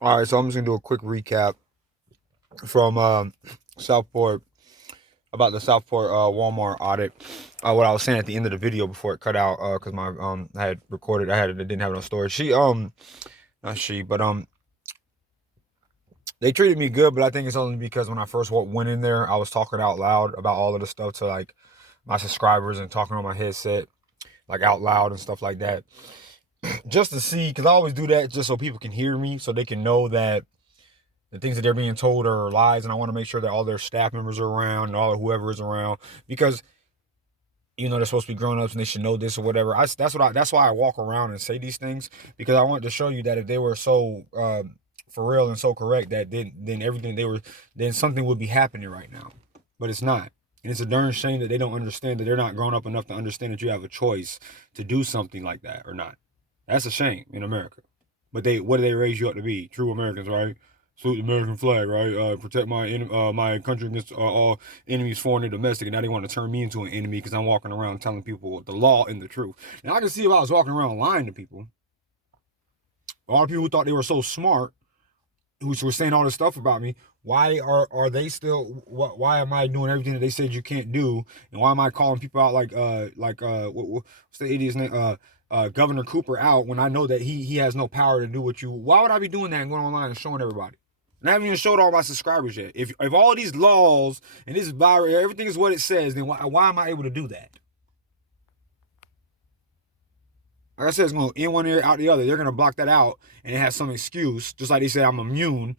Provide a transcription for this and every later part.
All right, so I'm just gonna do a quick recap from Southport about the Southport Walmart audit. What I was saying at the end of the video before it cut out, because my I had recorded, I didn't have it on storage. Not she, but they treated me good, but I think it's only because when I first went in there, I was talking out loud about all of the stuff to like my subscribers and talking on my headset like out loud and stuff like that, just to see, because I always do that just so people can hear me, so they can know that the things that they're being told are lies, and I want to make sure that all their staff members are around and all whoever is around, because they're supposed to be grown ups and they should know this or whatever. That's why I walk around and say these things, because I want to show you that if they were so for real and so correct, that then everything they were, then something would be happening right now, but it's not. And it's a darn shame that they don't understand, that they're not grown up enough to understand that you have a choice to do something like that or not. That's a shame in America. But what do they raise you up to be? True Americans, right? Salute the American flag, right? Protect my country against all enemies, foreign and domestic. And now they want to turn me into an enemy because I'm walking around telling people the law and the truth. And I can see if I was walking around lying to people, a lot of people who thought they were so smart, who were saying all this stuff about me, why are they still? Why am I doing everything that they said you can't do? And why am I calling people out what's the idiot's name? Governor Cooper out, when I know that he has no power to do what you. Why would I be doing that and going online and showing everybody? And I haven't even showed all my subscribers yet. If all these laws and this virus, everything is what it says, then why am I able to do that? Like I said, it's going in one ear, out the other. They're going to block that out, and it has some excuse, just like they say I'm immune.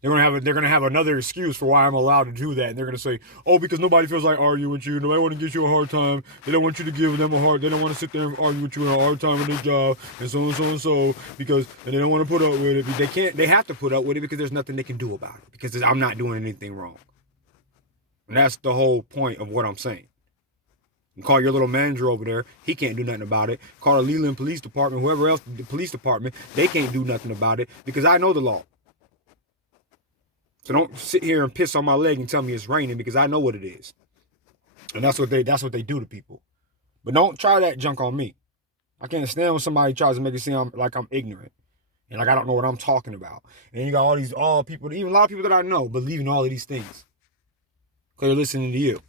they're gonna have another excuse for why I'm allowed to do that. And they're gonna say, oh, because nobody feels like arguing with you. Nobody want to give you a hard time. They don't want you to give them a hard. They don't want to sit there and argue with you in a hard time in their job, and so and so and so. And they don't want to put up with it. They can't. They have to put up with it because there's nothing they can do about it. Because I'm not doing anything wrong. And that's the whole point of what I'm saying. And call your little manager over there. He can't do nothing about it. Call the Leland Police Department, whoever else, the police department. They can't do nothing about it because I know the law. So don't sit here and piss on my leg and tell me it's raining, because I know what it is. And that's what they do to people. But don't try that junk on me. I can't stand when somebody tries to make it seem like I'm ignorant and like I don't know what I'm talking about. And you got all people, even a lot of people that I know, believing all of these things because they're listening to you.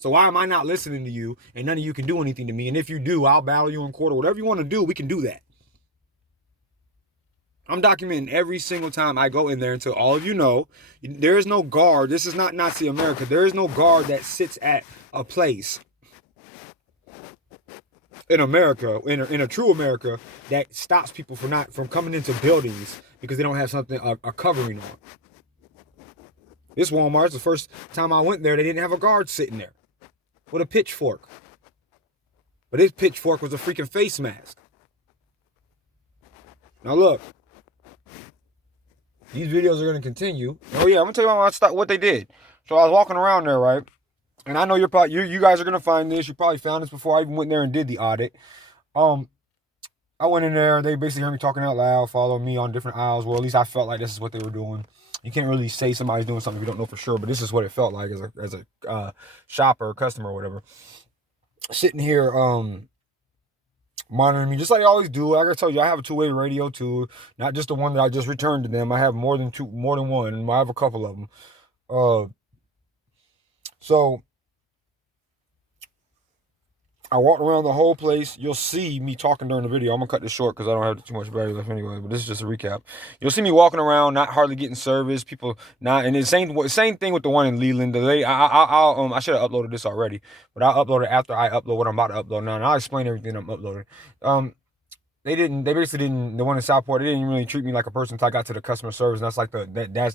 So why am I not listening to you, and none of you can do anything to me? And if you do, I'll battle you in court or whatever you want to do. We can do that. I'm documenting every single time I go in there until all of you know there is no guard. This is not Nazi America. There is no guard that sits at a place in America, in a true America, that stops people from coming into buildings because they don't have something a covering on. This Walmart's the first time I went there, they didn't have a guard sitting there with a pitchfork. But his pitchfork was a freaking face mask. Now look, these videos are going to continue. Oh yeah, I'm going to tell you about what they did. So I was walking around there, right? And I know you guys are going to find this. You probably found this before I even went there and did the audit. I went in there. They basically heard me talking out loud, followed me on different aisles. Well, at least I felt like this is what they were doing. You can't really say somebody's doing something if you don't know for sure, but this is what it felt like as a shopper, customer, or whatever. Sitting here, monitoring me just like I always do. Like I told you, I have a two-way radio too, not just the one that I just returned to them. I have more than one, and I have a couple of them. So I walked around the whole place. You'll see me talking during the video. I'm gonna cut this short because I don't have too much battery left anyway. But this is just a recap. You'll see me walking around, not hardly getting service. People not, and the same thing with the one in Leland. The lady, I should have uploaded this already, but I'll upload it after I upload what I'm about to upload now, and I'll explain everything I'm uploading. They basically didn't, the one in Southport, they didn't really treat me like a person until I got to the customer service. And that's like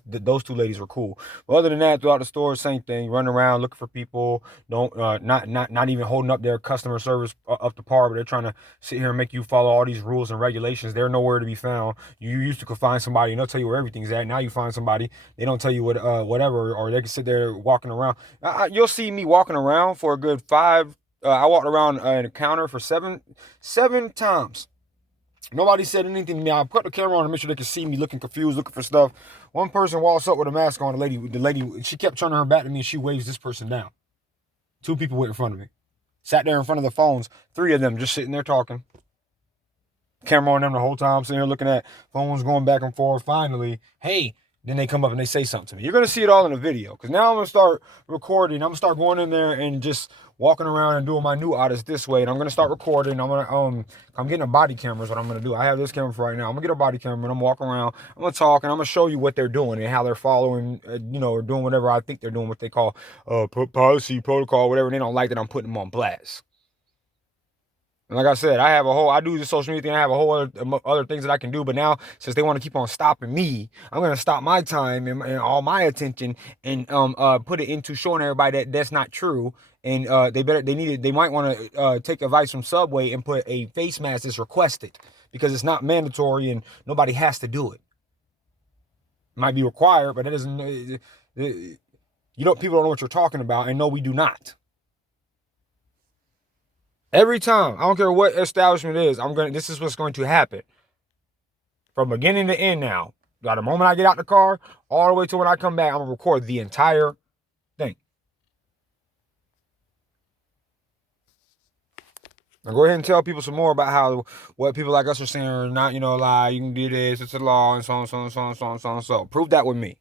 those two ladies were cool. But other than that, throughout the store, same thing. Running around looking for people, don't not even holding up their customer service up to par, but they're trying to sit here and make you follow all these rules and regulations. They're nowhere to be found. You used to could find somebody and they'll tell you where everything's at. Now you find somebody, they don't tell you whatever, or they can sit there walking around. You'll see me walking around for a good five. I walked around an counter for seven times. Nobody said anything to me. I put the camera on to make sure they could see me looking confused, looking for stuff. One person walks up with a mask on. The lady, she kept turning her back to me and she waves this person down. Two people went in front of me. Sat there in front of the phones. Three of them just sitting there talking. Camera on them the whole time, sitting here looking at phones going back and forth. Finally, hey, then they come up and they say something to me. You're going to see it all in the video, because now I'm going to start recording. I'm going to start going in there and just walking around and doing my new audits this way. And I'm going to start recording. I'm getting a body camera is what I'm going to do. I have this camera for right now. I'm going to get a body camera and I'm walking around. I'm going to talk and I'm going to show you what they're doing and how they're following, or doing whatever I think they're doing, what they call policy, protocol, whatever. They don't like that I'm putting them on blast. And like I said, I do the social media thing. I have a whole other things that I can do. But now, since they want to keep on stopping me, I'm going to stop my time and all my attention and put it into showing everybody that that's not true. And they might want to take advice from Subway and put a face mask that's requested, because it's not mandatory and nobody has to do it. It might be required, but it doesn't. People don't know what you're talking about, and no, we do not. Every time, I don't care what establishment it is, this is what's going to happen. From beginning to end now. The moment I get out the car, all the way to when I come back, I'm going to record the entire thing. Now go ahead and tell people some more about what people like us are saying or not, lie, you can do this, it's a law, and so on, so on, so on, so on, so on, so on. Prove that with me.